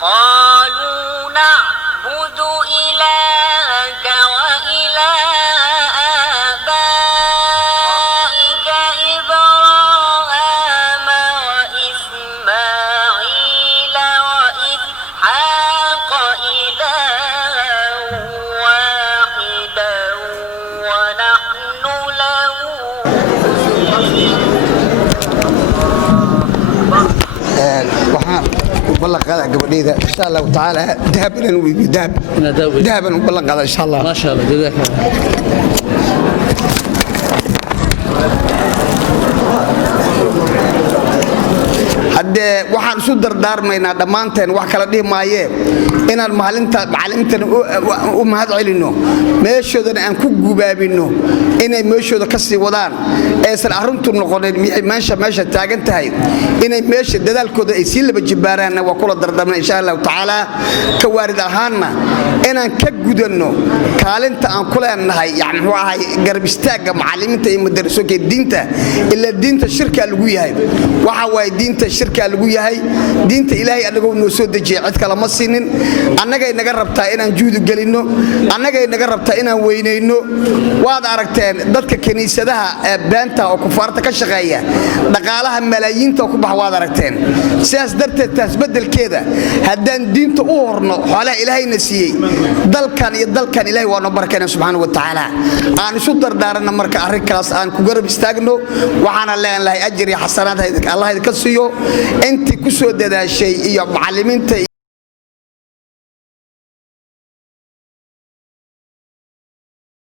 قالوا نعبد إلهك وإله آبائك إبراهيم وإسماعيل وإسحاق إلها واحدا ونحن له والله قال قبل إن شاء الله تعالى ذهبنا ذهبا والله قال إن شاء الله ما شاء الله جزاك الله hadde waxaan isu dardaarmaynaa dhammaanteen wax kala dhihi maayee inaan macalimiintan u mahad celino meeshoodana aan ku gubaabino inay meeshooda ka sii wadaan aysan arrintu noqonin meesha taagan tahay inay meesha dadaalkooda ay sii laba jibaaraanna waa kula dardaarmana insha allahu tacaala ka waarid ahaanna inaan ka gudanno kaalinta aan ku leenahay yani muxuu ahay garab istaagga macalimiinta iyo madarasooyinka diinta ilaa diinta shirka lagu yahay waxa waay diinta shirka lagu yahay diinta ilaahay anagoo noo soo dejiyay cid kale ma siinin annagay naga rabtaa inaan juhud gelino annagay naga rabtaa inaan weyneyno waad aragteen dadka kaniisadaha beenta oo kufaarta ka shaqeeya dhaqaalaha malaayiinta oo ku bax waad aragteen sidaas darteed taas bedelkeeda haddaan diinta u horno xoolaha ilaahayna siiyey dalkan iyo dalkan ilaahay waa noo barakeena subxaanahu wa tacaala aan isu dardaaranna marka arrinkaas aan ku garab istaagno waxaana leenahay ajir iyo xasanaad Allah idinka siiyo intii ku soo dadaashay iyo macallimiinta